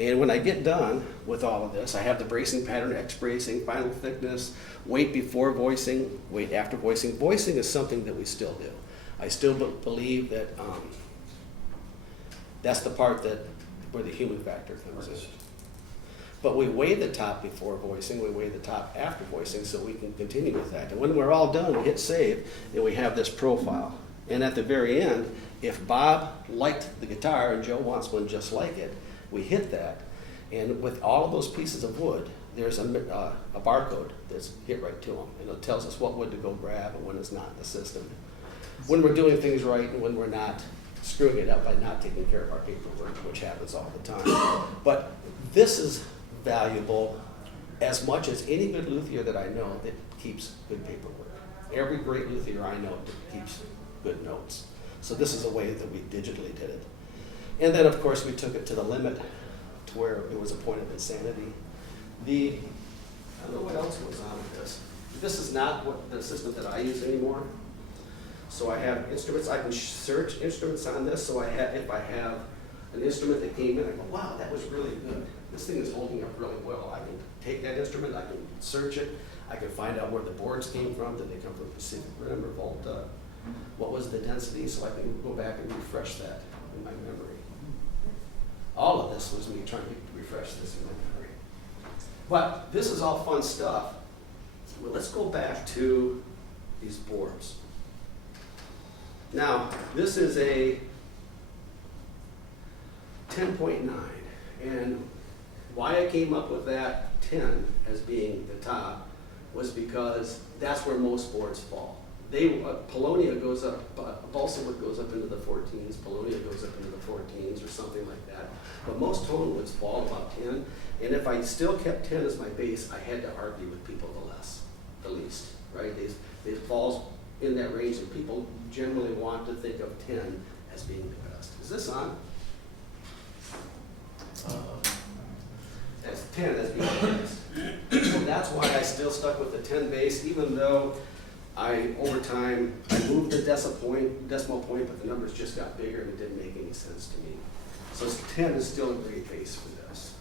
And when I get done with all of this, I have the bracing pattern, X bracing, final thickness, weight before voicing, weight after voicing. Voicing is something that we still do. I still believe that that's the part where the human factor comes in. But we weigh the top before voicing, we weigh the top after voicing, so we can continue with that. And when we're all done, we hit save, and we have this profile. And at the very end, if Bob liked the guitar and Joe wants one just like it, we hit that. And with all of those pieces of wood, there's a barcode that's hit right to them. And it tells us what wood to go grab and when it's not in the system. When we're doing things right and when we're not screwing it up by not taking care of our paperwork, which happens all the time. But this is valuable as much as any good luthier that I know that keeps good paperwork. Every great luthier I know keeps good notes. So this is a way that we digitally did it. And then of course we took it to the limit to where it was a point of insanity. I don't know what else goes on with this. This is not the system that I use anymore. So I have instruments, I can search instruments on this, so if I have an instrument that came in, I go, wow, that was really good. This thing is holding up really well. I can take that instrument, I can search it, I can find out where the boards came from. Did they come from Pacific Rim or Volta? What was the density, so I can go back and refresh that in my memory. All of this was me trying to refresh this in my memory. But this is all fun stuff. Well, let's go back to these boards. Now, this is a 10.9, and why I came up with that 10 as being the top was because that's where most boards fall. Polonia goes up, balsa wood goes up into the 14s, Polonia goes up into the 14s or something like that. But most Tonewoods fall about 10, and if I still kept 10 as my base, I had to argue with people the least, right? It falls in that range, and people generally want to think of 10 as being the best. Is this on? That's 10 as being the best. So that's why I still stuck with the 10 base, even though over time, I moved the decimal point, but the numbers just got bigger and it didn't make any sense to me. So 10 is still a great base for this.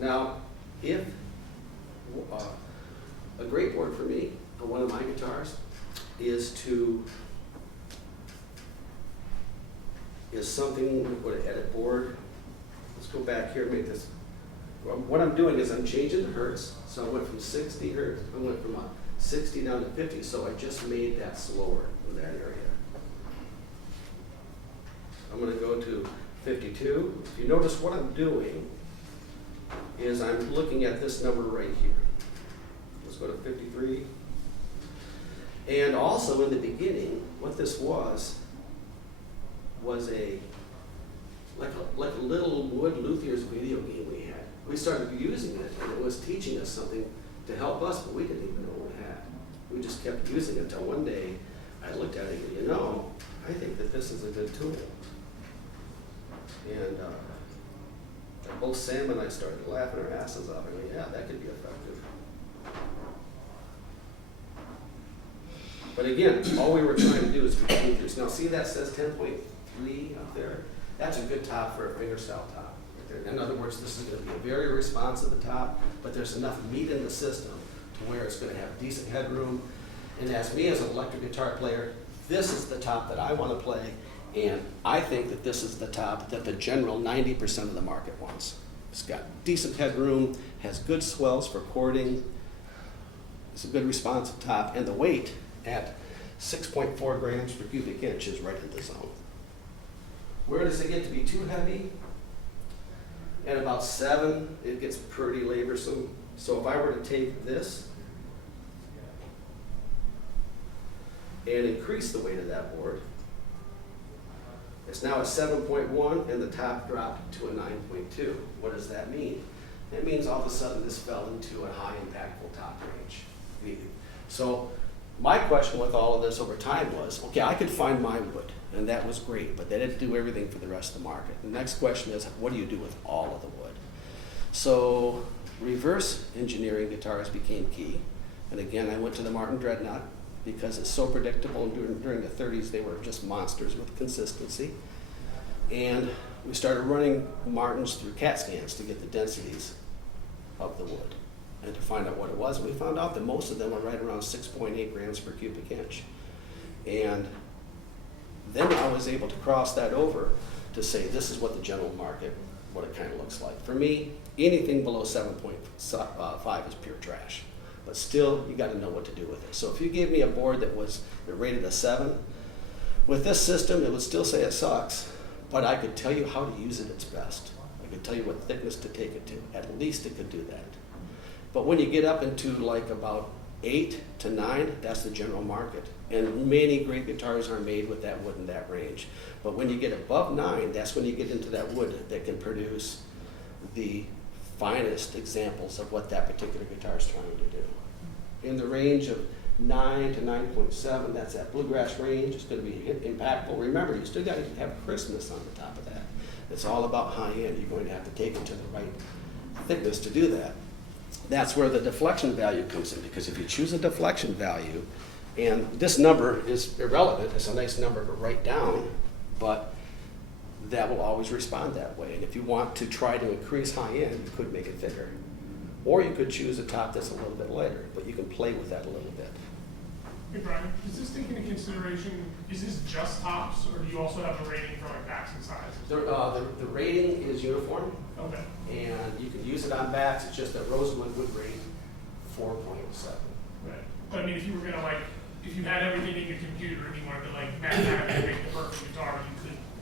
Now, if a great board for me on one of my guitars is something, we put an edit board. Let's go back here and make this. What I'm doing is I'm changing the hertz. So I went from 60 hertz, I went from 60 down to 50, so I just made that slower in that area. I'm going to go to 52. If you notice what I'm doing is I'm looking at this number right here. let's go to 53. And also in the beginning, what this was a like a little wood luthier's video game we had. We started using it, and it was teaching us something to help us, but we didn't even know what we had. We just kept using it until one day I looked at it and, you know, I think that this is a good tool. And both Sam and I started laughing our asses off. I go, yeah, that could be effective. But again, all we were trying to do is between these. Now see that says 10.3 up there? That's a good top for a fingerstyle top. Right there. In other words, this is going to be a very responsive top, but there's enough meat in the system to where it's going to have decent headroom. And as me as an electric guitar player, this is the top that I want to play, and I think that this is the top that the general 90% of the market wants. It's got decent headroom, has good swells for chording, it's a good responsive top, and the weight at 6.4 grams per cubic inch is right in the zone. Where does it get to be too heavy? At about 7, it gets pretty laborsome. So if I were to take this and increase the weight of that board, it's now a 7.1 and the top dropped to a 9.2. What does that mean? That means all of a sudden this fell into a high impactful top range. So my question with all of this over time was, okay, I could find my wood, and that was great, but that didn't do everything for the rest of the market. The next question is, what do you do with all of the wood? So reverse engineering guitars became key. And again, I went to the Martin Dreadnought because it's so predictable, and during the 30s they were just monsters with consistency. And we started running Martins through CAT scans to get the densities of the wood and to find out what it was. And we found out that most of them were right around 6.8 grams per cubic inch. And then I was able to cross that over to say this is what the general market, what it kind of looks like. For me, anything below 7.5 is pure trash. But still, you got to know what to do with it. So if you gave me a board that rated a 7, with this system, it would still say it sucks, but I could tell you how to use it its best. I could tell you what thickness to take it to. At least it could do that. But when you get up into like about 8 to 9, that's the general market. And many great guitars are made with that wood in that range. But when you get above 9, that's when you get into that wood that can produce the finest examples of what that particular guitar is trying to do. In the range of 9 to 9.7, that's that bluegrass range. It's going to be impactful. Remember, you still got to have crispness on the top of that. It's all about high end. You're going to have to take it to the right thickness to do that. That's where the deflection value comes in, because if you choose a deflection value, and this number is irrelevant, it's a nice number to write down, but that will always respond that way. And if you want to try to increase high end, you could make it thicker. Or you could choose a top that's a little bit lighter, but you can play with that a little bit. Hey Brian, is this taking into consideration, is this just tops, or do you also have a rating for like backs and sides? The rating is uniform, Okay. and you can use it on backs. It's just that Rosewood would rate 4.7. Right. But I mean, if you were gonna like, if you had everything in your computer and you wanted to like mathematically make the perfect guitar,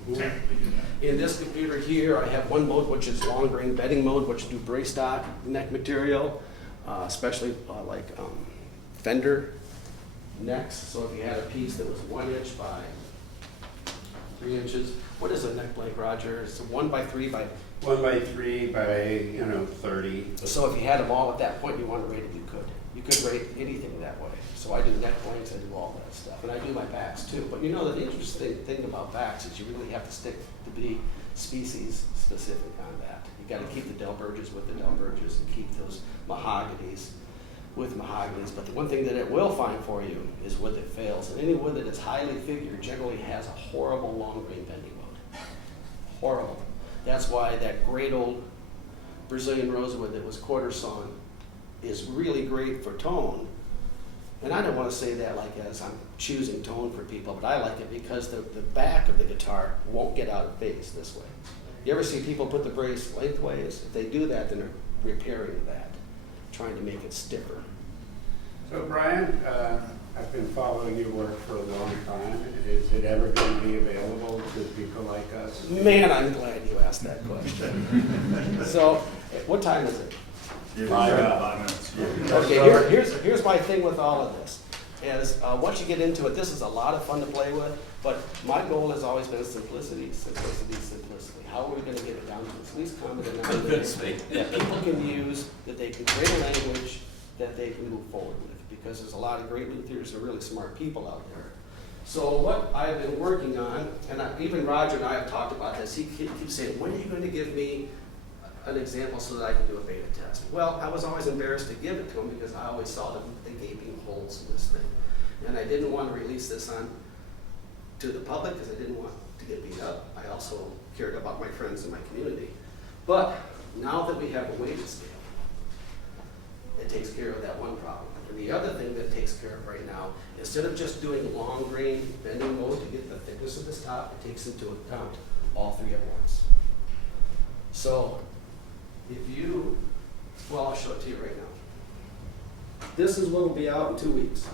you could technically do that. In this computer here, I have one mode, which is long grain bedding mode, which do brace stock neck material, especially like Fender necks. So if you had a piece that was 1 inch by 3 inches, what is a neck blank, Roger? It's a 1 by 3 by 1 by 3 by 30. So if you had them all at that point you want to rate it, you could. You could rate anything that way. So I do neck blanks, I do all that stuff, and I do my backs too. But you know, the interesting thing about backs is you really have to stick to be species specific on that. You got to keep the Delberges with the Delberges and keep those mahoganies with mahoganies. But the one thing that it will find for you is wood that fails. And any wood that is highly figured generally has a horrible long grain bending mode. Horrible. That's why that great old Brazilian rosewood that was quarter sawn is really great for tone. And I don't want to say that like as I'm choosing tone for people, but I like it because the back of the guitar won't get out of phase this way. You ever see people put the brace lengthways? If they do that, then they're repairing that, trying to make it stiffer. So Brian, I've been following your work for a long time. Is it ever going to be available to people like us? Man, I'm glad you asked that question. So, what time is it? 5 minutes. Okay, here's my thing with all of this, is once you get into it, this is a lot of fun to play with, but my goal has always been simplicity, simplicity, simplicity. How are we gonna get it down to its least common denominator that people can use, that they can create a language that they can move forward with? Because there's a lot of great luthiers and really smart people out there. So what I've been working on, and even Roger and I have talked about this, he keeps saying, when are you going to give me an example so that I can do a beta test? Well, I was always embarrassed to give it to him because I always saw the gaping holes in this thing. And I didn't want to release this on to the public because I didn't want to get beat up. I also cared about my friends and my community. But now that we have a weighted scale, it takes care of that one problem. And the other thing that it takes care of right now, instead of just doing long grain bending mode to get the thickness of this top, it takes into account all three at once. So if you, well, I'll show it to you right now. This is what will be out in 2 weeks.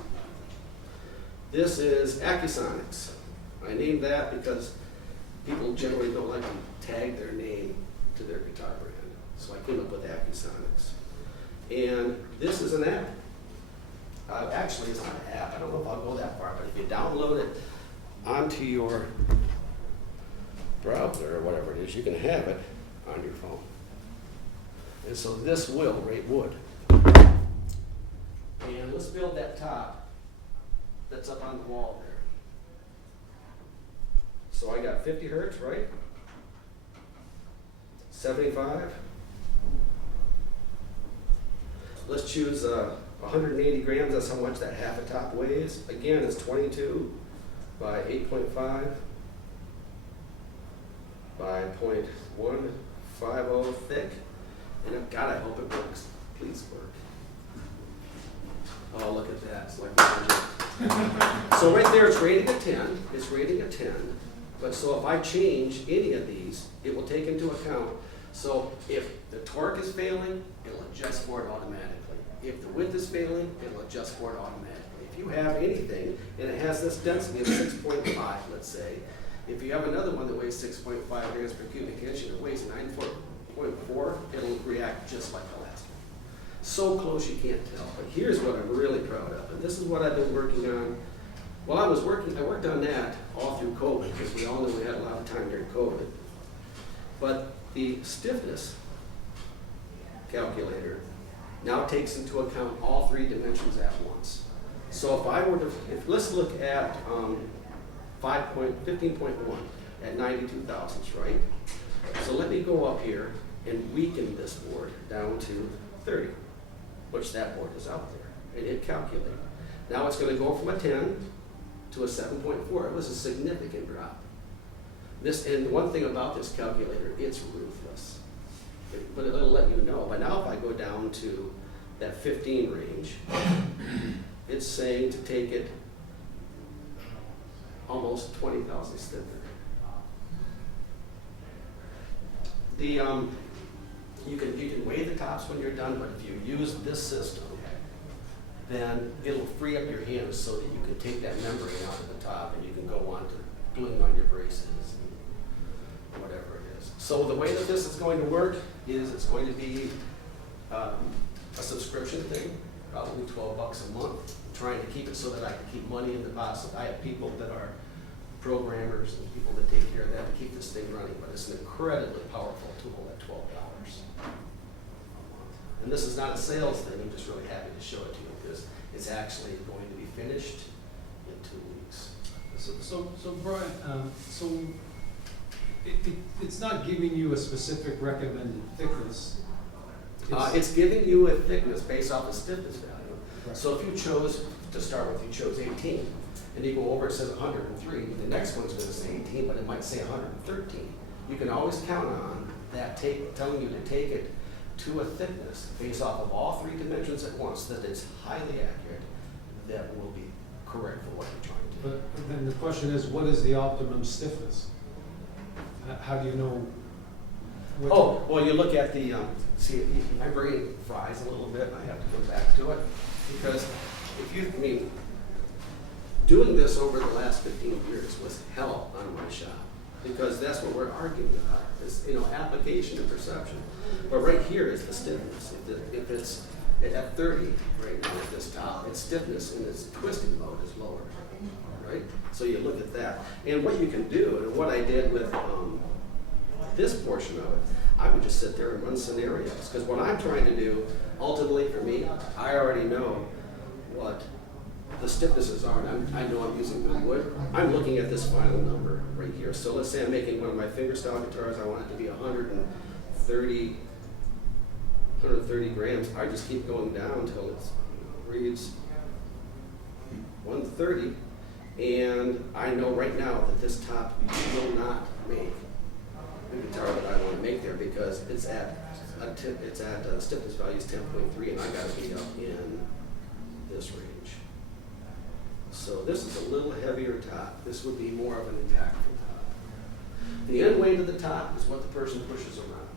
This is Acusonics. I named that because people generally don't like to tag their name to their guitar brand. So I came up with Acusonics. And this is an app. Actually, it's not an app. I don't know if I'll go that far, but if you download it onto your browser or whatever it is, you can have it on your phone. And so this will rate wood. And let's build that top that's up on the wall there. So I got 50 hertz, right? 75. Let's choose 180 grams, that's how much that half a top weighs. Again, it's 22 by 8.5 by 0.150 thick. And God, I hope it works. Please work. Oh, look at that, it's like magic. So right there, it's rating a 10, it's rating a 10. But so if I change any of these, it will take into account. So if the torque is failing, it'll adjust for it automatically. If the width is failing, it'll adjust for it automatically. If you have anything, and it has this density of 6.5, let's say, if you have another one that weighs 6.5 grams per cubic inch and it weighs 9.4, it'll react just like the last one. So close you can't tell. But here's what I'm really proud of, and this is what I've been working on. Well, I worked on that all through COVID, because we all knew we had a lot of time during COVID. But the stiffness calculator now takes into account all three dimensions at once. So if I were to, let's look at 15.1 at 92 thousandths, right? So let me go up here and weaken this board down to 30, which that board is out there, and it calculated. Now it's going to go from a 10 to a 7.4. It was a significant drop. And one thing about this calculator, it's ruthless. But it'll let you know. But now if I go down to that 15 range, it's saying to take it almost 20 thousandths thinner. You can weigh the tops when you're done, but if you use this system, then it'll free up your hands so that you can take that membrane out of the top and you can go on to gluing on your braces and whatever it is. So the way that this is going to work is it's going to be a subscription thing, probably $12 a month, trying to keep it so that I can keep money in the pot. So I have people that are programmers and people that take care of that to keep this thing running, but it's an incredibly powerful tool at $12 a month. And this is not a sales thing, I'm just really happy to show it to you because it's actually going to be finished in 2 weeks. So Brian, it's not giving you a specific recommended thickness. It's giving you a thickness based off the stiffness value. Right. So if you chose, to start with, you chose 18, and you go over, it says 103, the next one's going to say 18, but it might say 113. You can always count on that telling you to take it to a thickness based off of all three dimensions at once, that it's highly accurate, that will be correct for what you're trying to do. But then the question is, what is the optimum stiffness? How do you know? Oh, well, you look at the, see, my brain fries a little bit, and I have to go back to it, because doing this over the last 15 years was hell on my shop. because that's what we're arguing about, is, you know, application and perception. But right here is the stiffness. If it's at 30 right now at this top, its stiffness in its twisting mode is lower, right? So you look at that. And what you can do, and what I did with this portion of it, I would just sit there and run scenarios. Because what I'm trying to do, ultimately for me, I already know what the stiffnesses are, and I know I'm using good wood. I'm looking at this final number right here. So let's say I'm making one of my fingerstyle guitars, I want it to be 130 grams. I just keep going down until it reads 130, and I know right now that this top will not make the guitar that I want to make there, because it's at stiffness value is 10.3, and I got to be up in this range. So this is a little heavier top. This would be more of an impactful top. The end weight of the top is what the person pushes around.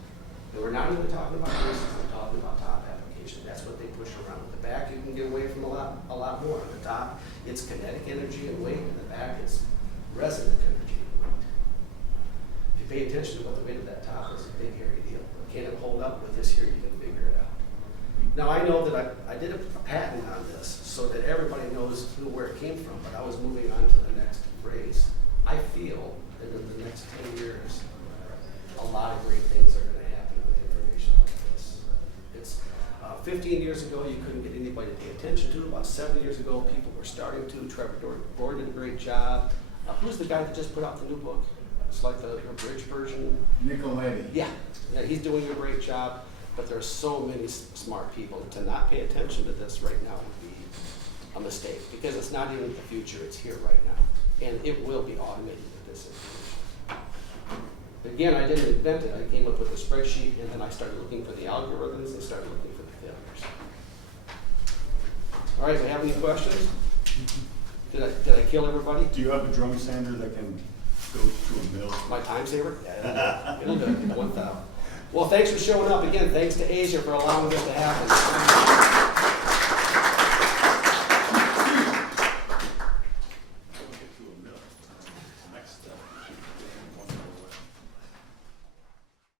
And we're not even talking about this, we're talking about top application. That's what they push around. At the back, you can get away from a lot more. At the top, it's kinetic energy and weight. In the back, it's resonant energy and weight. If you pay attention to what the weight of that top is, it's a big, hairy deal. But can it hold up with this here? You can figure it out. Now, I know that I did a patent on this so that everybody knows where it came from, but I was moving on to the next phrase. I feel that in the next 10 years, a lot of great things are going to happen with information like this. It's 15 years ago, you couldn't get anybody to pay attention to. About 7 years ago, people were starting to. Trevor Gordon did a great job. Who's the guy that just put out the new book? It's like the bridge version. Nicoletti. Yeah, he's doing a great job. But there are so many smart people. To not pay attention to this right now would be a mistake, because it's not even the future, it's here right now. And it will be automated with this information. Again, I didn't invent it. I came up with a spreadsheet, and then I started looking for the algorithms and started looking for the failures. All right, do you have any questions? Did I kill everybody? Do you have a drum sander that can go to a mill? My time saver? Yeah, it'll do it. 1,000. Well, thanks for showing up again. Thanks to ASIA for allowing this to happen.